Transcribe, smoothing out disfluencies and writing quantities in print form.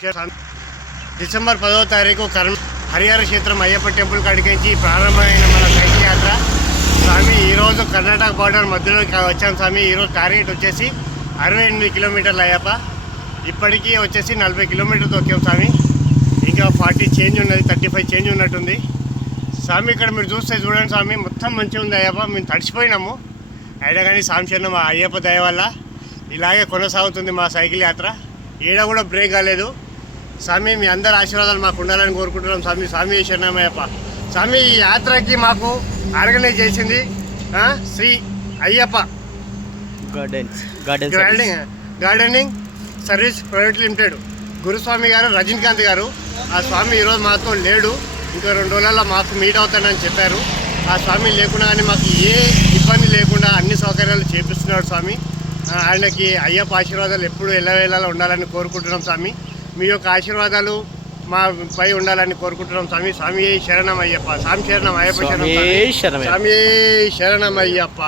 December 10వ తారీఖు హరిహర క్షేత్రం అయ్యప్ప టెంపుల్ కాడికించి ప్రారంభమైన మన సైకిల్ యాత్ర. స్వామి ఈరోజు కర్ణాటక బార్డర్ మధ్యలోకి వచ్చాం స్వామి. ఈరోజు టార్గెట్ వచ్చేసి 68 కిలోమీటర్లు అయ్యప్ప. ఇప్పటికీ వచ్చేసి 40 కిలోమీటర్లు తొక్కాం స్వామి. ఇంకా 40 చేంజ్ ఉన్నది, 35 చేంజ్ ఉన్నట్టుంది స్వామి. ఇక్కడ మీరు చూస్తే చూడండి స్వామి, మొత్తం మంచిగా ఉంది అయ్యప్ప. మేము తడిచిపోయినాము అయినా కానీ సాంశన్న మా అయ్యప్ప దయ వల్ల ఇలాగే కొనసాగుతుంది మా సైకిల్ యాత్ర. ఈడ కూడా బ్రేక్ కాలేదు స్వామి. మీ అందరి ఆశీర్వాదాలు మాకు ఉండాలని కోరుకుంటున్నాం స్వామి. స్వామి శరణమయ్యప్ప. స్వామి ఈ యాత్రకి మాకు ఆర్గనైజ్ చేసింది Sri Ayyappa gardening service private limited Guruswamy గారు, రజనీకాంత్ గారు. ఆ స్వామి ఈరోజు మాతో లేడు, ఇంకా 2 రోజులలో మాకు మీట్ అవుతానని చెప్పారు. ఆ స్వామి లేకుండా కానీ మాకు ఏ ఇబ్బంది లేకుండా అన్ని సౌకర్యాలు చేపిస్తున్నాడు స్వామి. ఆయనకి అయ్యప్ప ఆశీర్వాదాలు ఎప్పుడు ఎల్లవేళలా ఉండాలని కోరుకుంటున్నాం స్వామి. మీ యొక్క ఆశీర్వాదాలు మా పై ఉండాలని కోరుకుంటున్నాం స్వామి. స్వామి శరణం అయ్యప్ప. స్వామి శరణం అయ్యప్ప. శరణం స్వామి శరణం అయ్యప్ప.